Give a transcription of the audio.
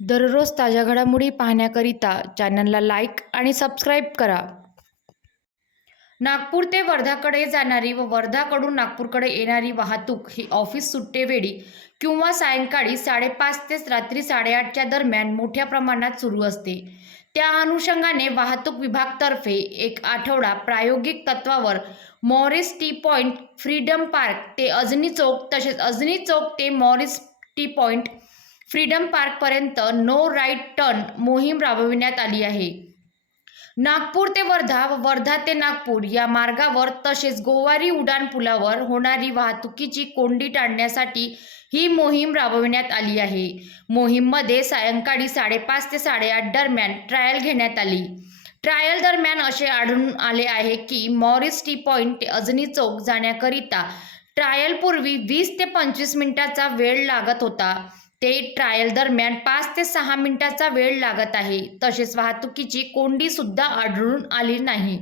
दररोज ताज्या घडामोडी पाहण्याकरिता चॅनलला लाईक आणि सबस्क्राईब करा. नागपूर ते वर्धाकडे जाणारी व वर्धाकडून नागपूरकडे येणारी वाहतूक ही ऑफिस सुट्टेवेळी किंवा सायंकाळी साडेपाच ते रात्री साडेआठच्या दरम्यान मोठ्या प्रमाणात सुरू असते. त्या अनुषंगाने वाहतूक विभागतर्फे एक आठवडा प्रायोगिक तत्वावर Morris T Point Freedom Park ते अजनी चौक तसेच अजनी चौक ते मॉरिस टी पॉइंट फ्रीडम पार्कपर्यंत नो राईट टर्न मोहीम राबविण्यात आली आहे. नागपूर ते वर्धा व वर्धा ते नागपूर या मार्गावर तसेच गोवारी उड्डाण पुलावर होणारी वाहतुकीची कोंडी टाळण्यासाठी ही मोहीम राबविण्यात आली आहे. मोहीममध्ये सायंकाळी साडेपाच ते साडेआठ दरम्यान ट्रायल घेण्यात आली. ट्रायल दरम्यान असे आढळून आले आहे की मॉरिस टी पॉईंट ते अजनी चौक जाण्याकरिता ट्रायलपूर्वी वीस ते पंचवीस मिनिटाचा वेळ लागत होता. ते ट्रायल दरम्यान पाच ते सहा मिनिटाचा वेळ लागत आहे. तसेच वाहतुकीची कोंडी सुद्धा आढळून आली नाही.